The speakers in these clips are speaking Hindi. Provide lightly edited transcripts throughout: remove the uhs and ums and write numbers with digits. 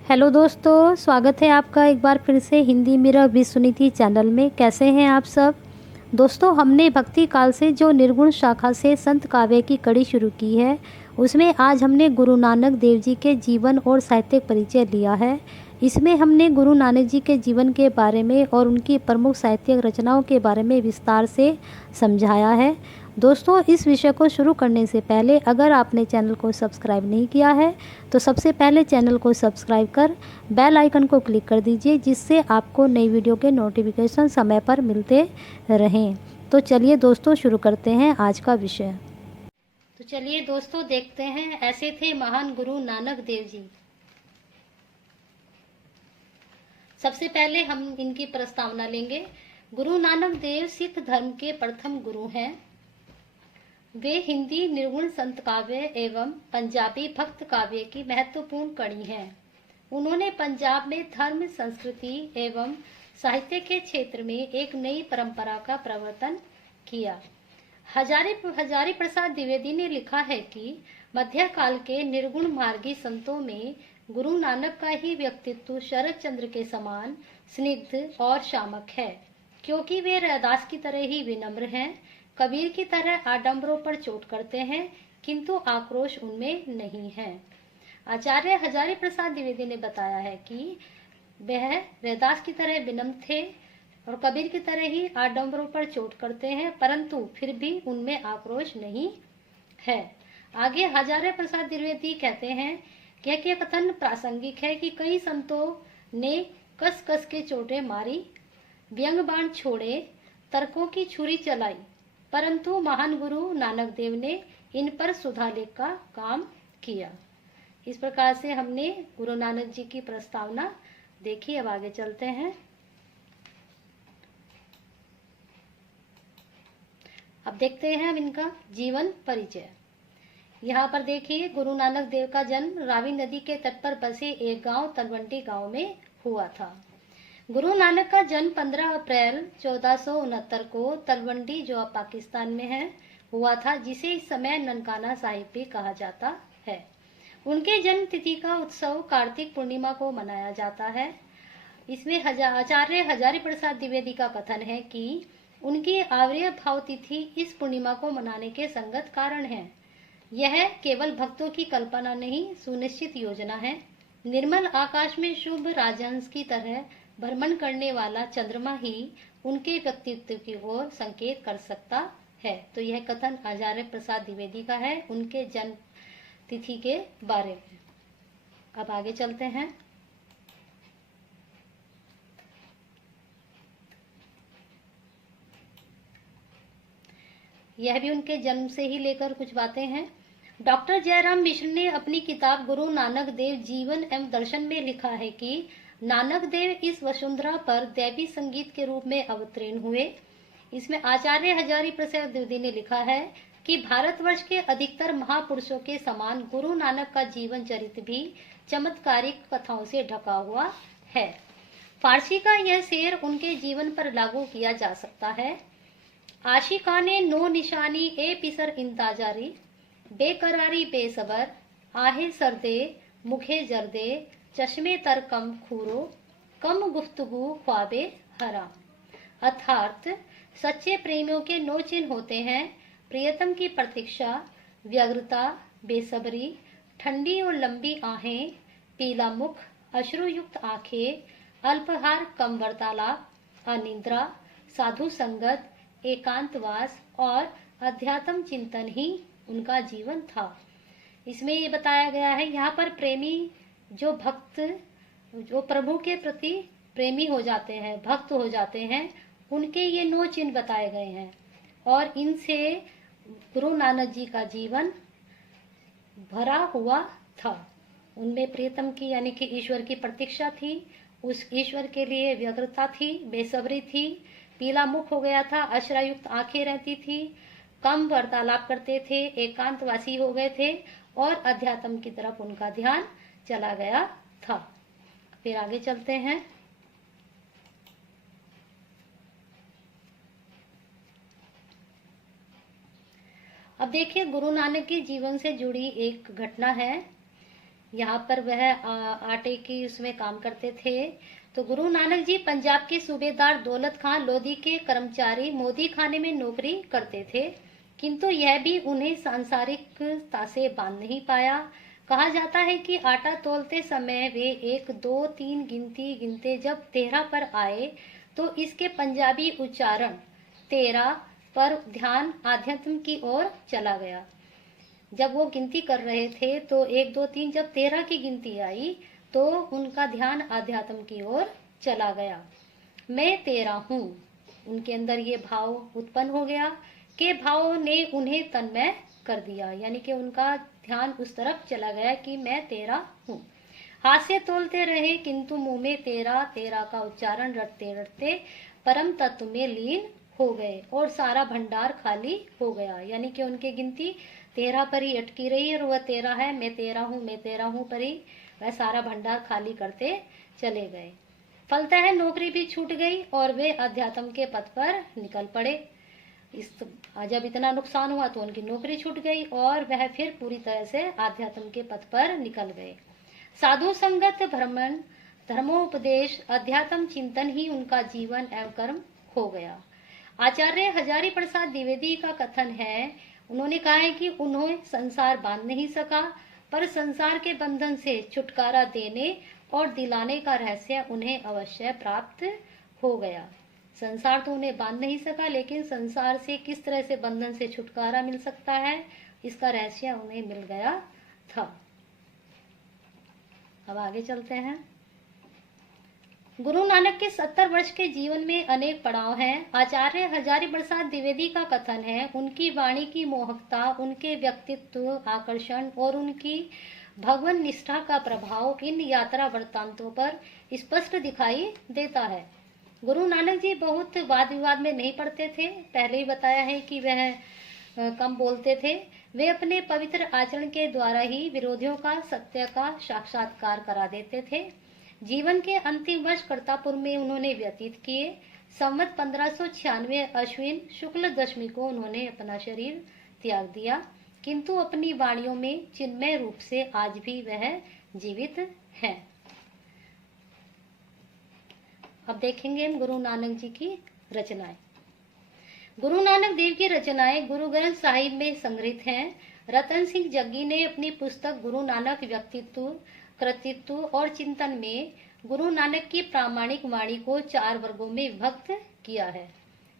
हेलो दोस्तों, स्वागत है आपका एक बार फिर से हिंदी मेरा विश्वनीति चैनल में। कैसे हैं आप सब दोस्तों। हमने भक्ति काल से जो निर्गुण शाखा से संत काव्य की कड़ी शुरू की है, उसमें आज हमने गुरु नानक देव जी के जीवन और साहित्यिक परिचय लिया है। इसमें हमने गुरु नानक जी के जीवन के बारे में और उनकी प्रमुख साहित्यिक रचनाओं के बारे में विस्तार से समझाया है। दोस्तों, इस विषय को शुरू करने से पहले अगर आपने चैनल को सब्सक्राइब नहीं किया है तो सबसे पहले चैनल को सब्सक्राइब कर बेल आइकन को क्लिक कर दीजिए, जिससे आपको नई वीडियो के नोटिफिकेशन समय पर मिलते रहें। तो चलिए दोस्तों, शुरू करते हैं आज का विषय। तो चलिए दोस्तों, देखते हैं ऐसे थे महान गुरु नानक देव जी। सबसे पहले हम इनकी प्रस्तावना लेंगे। गुरु नानक देव सिख धर्म के प्रथम गुरु हैं। वे हिंदी निर्गुण संत काव्य एवं पंजाबी भक्त काव्य की महत्वपूर्ण कड़ी हैं। उन्होंने पंजाब में धर्म, संस्कृति एवं साहित्य के क्षेत्र में एक नई परंपरा का प्रवर्तन किया। हजारी प्रसाद द्विवेदी ने लिखा है कि मध्यकाल के निर्गुण मार्गी संतों में गुरु नानक का ही व्यक्तित्व शरद चंद्र के समान स्निग्ध और शामक है, क्योंकि वे रैदास की तरह ही विनम्र हैं। कबीर की तरह आडंबरों पर चोट करते हैं, किंतु आक्रोश उनमें नहीं है। आचार्य हजारी प्रसाद द्विवेदी ने बताया है कि वह रैदास की तरह विनम्र थे और कबीर की तरह ही आडंबरों पर चोट करते हैं, परंतु फिर भी उनमें आक्रोश नहीं है। आगे हजारे प्रसाद द्विवेदी कहते हैं कि यह कथन प्रासंगिक है कि कई संतों ने कस कस के चोटें मारी, व्यंग बाण छोड़े, तर्कों की छुरी चलाई, परंतु महान गुरु नानक देव ने इन पर सुधार का काम किया। इस प्रकार से हमने गुरु नानक जी की प्रस्तावना देखी। अब आगे चलते हैं। अब देखते हैं हम इनका जीवन परिचय। यहाँ पर देखिए, गुरु नानक देव का जन्म रावी नदी के तट पर बसे एक गांव तलवंडी गांव में हुआ था। गुरु नानक का जन्म 15 अप्रैल 1469 को तलवंडी, जो अब पाकिस्तान में है, हुआ था, जिसे इस समय ननकाना साहिब भी कहा जाता है। उनके जन्म तिथि का उत्सव कार्तिक पूर्णिमा को मनाया जाता है। इसमें आचार्य हजारी प्रसाद द्विवेदी का कथन है कि उनकी आविर्भाव तिथि इस पूर्णिमा को मनाने के संगत कारण है। यह केवल भक्तों की कल्पना नहीं, सुनिश्चित योजना है। निर्मल आकाश में शुभ राजहंस की तरह भ्रमण करने वाला चंद्रमा ही उनके व्यक्तित्व की ओर संकेत कर सकता है। तो यह कथन आचार्य प्रसाद द्विवेदी का है उनके जन्म तिथि के बारे में। अब आगे चलते हैं। यह भी उनके जन्म से ही लेकर कुछ बातें हैं। डॉक्टर जयराम मिश्र ने अपनी किताब गुरु नानक देव जीवन एवं दर्शन में लिखा है कि नानक देव इस वसुंधरा पर दैवी संगीत के रूप में अवतीर्ण हुए। इसमें आचार्य हजारी प्रसाद द्विवेदी ने लिखा है कि भारतवर्ष के अधिकतर महापुरुषों के समान गुरु नानक का जीवन चरित्र भी चमत्कारिक कथाओं से ढका हुआ है। फारसी का यह शेर उनके जीवन पर लागू किया जा सकता है। आशिकाने नो निशानी ए पिसर इंताजारी, बेकरारी बेसबर, आहे सरदे मुखे जरदे, चश्मे तर कम खूरो, कम गुफ्तगू ख्वाबे हरा। अर्थात सच्चे प्रेमियों के 9 चिन्ह होते हैं: प्रियतम की प्रतीक्षा, व्यग्रता, बेसब्री, ठंडी और लंबी आहें, पीला मुख, अश्रुयुक्त आंखें, अल्पहार, कम वार्तालाप, अनिद्रा, साधु संगत, एकांतवास और अध्यात्म चिंतन ही उनका जीवन था। इसमें ये बताया गया है, यहाँ पर प्रेमी जो भक्त, जो प्रभु के प्रति प्रेमी हो जाते हैं, भक्त हो जाते हैं, उनके ये 9 चिन्ह बताए गए हैं और इनसे गुरु नानक जी का जीवन भरा हुआ था। उनमें प्रियतम की यानी कि ईश्वर की प्रतीक्षा थी, उस ईश्वर के लिए व्यग्रता थी, बेसब्री थी, पीला मुख हो गया था, अश्रुयुक्त आंखें रहती थी, कम वार्तालाप करते थे, एकांतवासी हो गए थे और अध्यात्म की तरफ उनका ध्यान चला गया था। फिर आगे चलते हैं। अब देखिए, गुरु नानक के जीवन से जुड़ी एक घटना है। यहाँ पर वह आटे की उसमें काम करते थे। तो गुरु नानक जी पंजाब के सूबेदार दौलत खान लोधी के कर्मचारी मोदी खाने में नौकरी करते थे, किंतु यह भी उन्हें सांसारिकता से बांध नहीं पाया। कहा जाता है कि आटा तोलते समय वे 1 2 3 गिनती गिनते जब 13 पर आए तो इसके पंजाबी उच्चारण 13 पर ध्यान आध्यात्म की ओर चला गया। जब वो गिनती कर रहे थे तो 1 2 3 जब 13 की गिनती आई तो उनका ध्यान आध्यात्म की ओर चला गया। मैं तेरा हूँ, उनके अंदर ये भाव उत्पन्न हो गया कि भाव ने उन्हें तन्मय कर दिया, यानी कि उनका ध्यान उस तरफ चला गया कि मैं तेरा हूँ। हाथ से तोलते रहे किंतु मुंह में तेरा तेरा का उच्चारण रटते रटते परम तत्व में लीन हो गए और सारा भंडार खाली हो गया, यानी कि उनकी गिनती 13 पर ही अटकी रही और वह 13 है, मैं तेरा हूँ पर ही वह सारा भंडार खाली करते चले गए। फलतः नौकरी भी छूट गई और वे अध्यात्म के पथ पर निकल पड़े। जब इतना नुकसान हुआ तो उनकी नौकरी छूट गई और वह फिर पूरी तरह से आध्यात्म के पथ पर निकल गए। साधु संगत, भ्रमण, धर्मोपदेश, अध्यात्म चिंतन ही उनका जीवन एवं कर्म हो गया। आचार्य हजारी प्रसाद द्विवेदी का कथन है, उन्होंने कहा है कि उन्हें संसार बांध नहीं सका, पर संसार के बंधन से छुटकारा देने और दिलाने का रहस्य उन्हें अवश्य प्राप्त हो गया। संसार तो उन्हें बांध नहीं सका, लेकिन संसार से किस तरह से बंधन से छुटकारा मिल सकता है, इसका रहस्य उन्हें मिल गया था। अब आगे चलते हैं। गुरु नानक के 70 वर्ष के जीवन में अनेक पड़ाव हैं। आचार्य हजारी प्रसाद द्विवेदी का कथन है, उनकी वाणी की मोहकता, उनके व्यक्तित्व आकर्षण और उनकी भगवान निष्ठा का प्रभाव इन यात्रा वृत्तांतों पर स्पष्ट दिखाई देता है। गुरु नानक जी बहुत वाद विवाद में नहीं पड़ते थे। पहले ही बताया है कि वह कम बोलते थे। वे अपने पवित्र आचरण के द्वारा ही विरोधियों का सत्य का साक्षात्कार करा देते थे। जीवन के अंतिम वर्ष करतापुर में उन्होंने व्यतीत किए। संवत 1596 अश्विन शुक्ल दशमी को उन्होंने अपना शरीर त्याग दिया, किंतु अपनी वाणियों में चिन्मय रूप से आज भी वह जीवित हैं। अब देखेंगे हम गुरु नानक जी की रचनाएं। गुरु नानक देव की रचनाएं गुरु ग्रंथ साहिब में संग्रहित हैं। रतन सिंह जग्गी ने अपनी पुस्तक गुरु नानक व्यक्तित्व, कृतित्व और चिंतन में गुरु नानक की प्रामाणिक वाणी को 4 वर्गों में विभक्त किया है।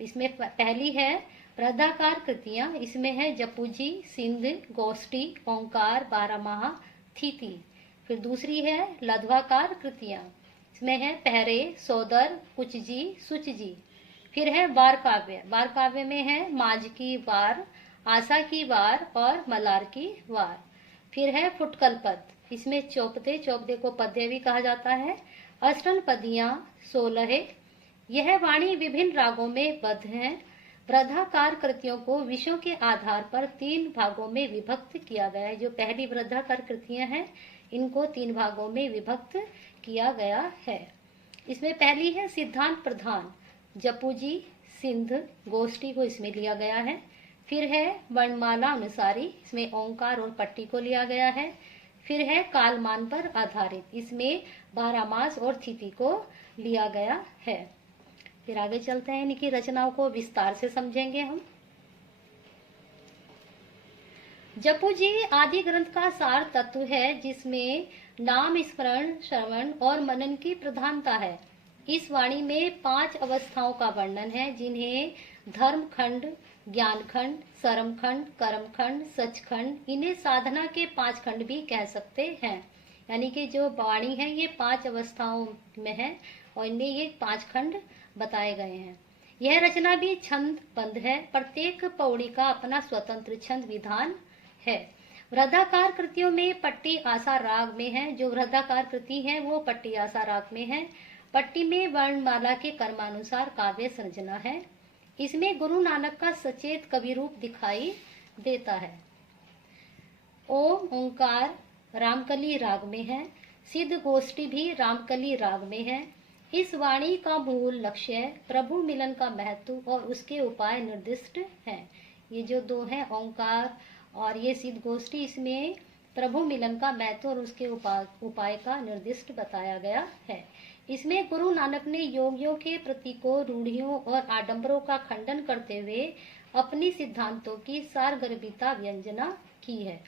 इसमें पहली है बृहदाकार कृतियां, इसमें है जपुजी, सिंध, गोष्ठी, ओंकार, बारहमाहा, थीति। फिर दूसरी है लघ्वाकार कृतियां, इसमें है पहरे, सोदर, कुचजी, सुचजी। फिर है वार काव्य, वार काव्य में है माज की वार, आशा की वार और मलार की वार। फिर है फुटकल पद, इसमें चौपदे, चौपदे को पद्य भी कहा जाता है, अष्टन पदियां, 16। यह वाणी विभिन्न रागों में बद्ध है। वृद्धाकार कृतियों को विषयों के आधार पर 3 भागों में विभक्त किया गया है। जो पहली वृद्धाकार कृतियां हैं इनको 3 भागों में विभक्त किया गया है। इसमें पहली है सिद्धांत प्रधान, जपुजी, सिंध, गोष्ठी को इसमें लिया गया है। फिर है वर्णमाला अनुसारी, इसमें ओंकार और पट्टी को लिया गया है। फिर है कालमान पर आधारित, इसमें 12 मास और थिति को लिया गया है। फिर आगे चलते हैं, इनकी रचनाओं को विस्तार से समझेंगे हम। जपुजी आदि ग्रंथ का सार तत्व है, जिसमें नाम स्मरण, श्रवण और मनन की प्रधानता है। इस वाणी में 5 अवस्थाओं का वर्णन है, जिन्हें धर्म खंड, ज्ञान खंड, सरम खंड, कर्म खंड, सच खंड, इन्हें साधना के 5 खंड भी कह सकते हैं। यानी कि जो वाणी है ये 5 अवस्थाओं में है और इनमें ये 5 खंड बताए गए हैं। यह रचना भी छंद बंद है, प्रत्येक पौड़ी का अपना स्वतंत्र छंद विधान है। वृद्धाकार कृतियों में पट्टी आशा राग में है। जो वृद्धाकार कृति है वो पट्टी आशा राग में है। पट्टी में वर्णमाला के कर्मानुसार काव्य संरचना है। इसमें गुरु नानक का सचेत कवि रूप दिखाई देता है। ओम ओंकार रामकली राग में है। सिद्ध गोष्ठी भी रामकली राग में है। इस वाणी का मूल लक्ष्य प्रभु मिलन का महत्व और उसके उपाय निर्दिष्ट हैं। ये जो 2 हैं ओंकार और ये सिद्ध गोष्ठी, इसमें प्रभु मिलन का महत्व और उसके उपाय का निर्दिष्ट बताया गया है। इसमें गुरु नानक ने योगियों के प्रतीकों, रूढ़ियों और आडंबरों का खंडन करते हुए अपनी सिद्धांतों की सारगर्भिता व्यंजना की है।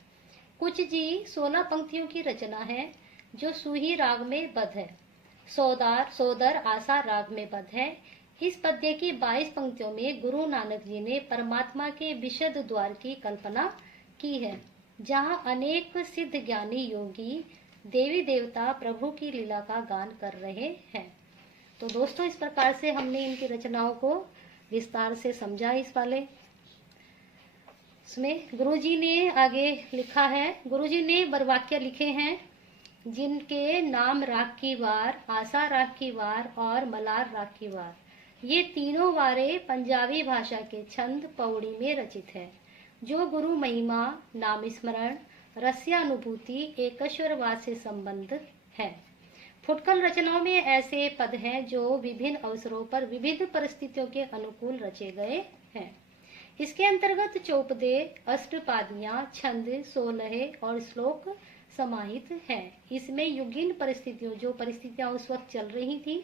कुछ जी 16 पंक्तियों की रचना है जो सुही राग में बद्ध है, सोदर आशा राग में बद्ध है। इस पद्य की 22 पंक्तियों में गुरु नानक जी ने परमात्मा के विशुद्ध द्वार की कल्पना की है, जहाँ अनेक सिद्ध ज्ञानी योगी देवी देवता प्रभु की लीला का गान कर रहे हैं। तो दोस्तों, इस प्रकार से हमने इनकी रचनाओं को विस्तार से समझा। इस वाले इसमें गुरुजी ने आगे लिखा है, गुरुजी ने बरवाक्य लिखे हैं जिनके नाम राग की वार, आशा राग की वार और मलार राग की वार, ये तीनों वारे पंजाबी भाषा के छंद पौड़ी में रचित है, जो गुरु महिमा, नाम स्मरण, रस्यानुभूति, एकश्वरवाद से संबंध है। फुटकल रचनाओं में ऐसे पद हैं जो विभिन्न अवसरों पर विविध परिस्थितियों के अनुकूल रचे गए हैं। इसके अंतर्गत चौपदे, अष्टपादियां, छंद, सोलहे और श्लोक समाहित हैं। इसमें युगीन परिस्थितियों, जो परिस्थितियां उस वक्त चल रही थी,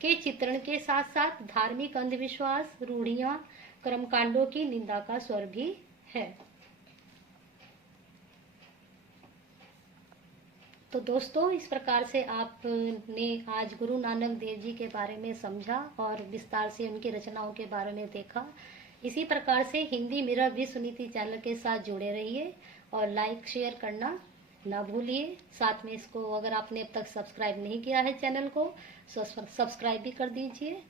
के चित्रण के साथ साथ धार्मिक अंधविश्वास, रूढ़ियां, कर्मकांडों की निंदा का स्वर भी है। तो दोस्तों, इस प्रकार से आपने आज गुरु नानक देव जी के बारे में समझा और विस्तार से उनकी रचनाओं के बारे में देखा। इसी प्रकार से हिंदी मिरर विश्व नीति चैनल के साथ जुड़े रहिए और लाइक शेयर करना ना भूलिए। साथ में इसको अगर आपने अब तक सब्सक्राइब नहीं किया है चैनल को, सब्सक्राइब भी कर दीजिए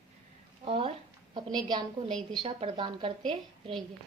और अपने ज्ञान को नई दिशा प्रदान करते रहिए।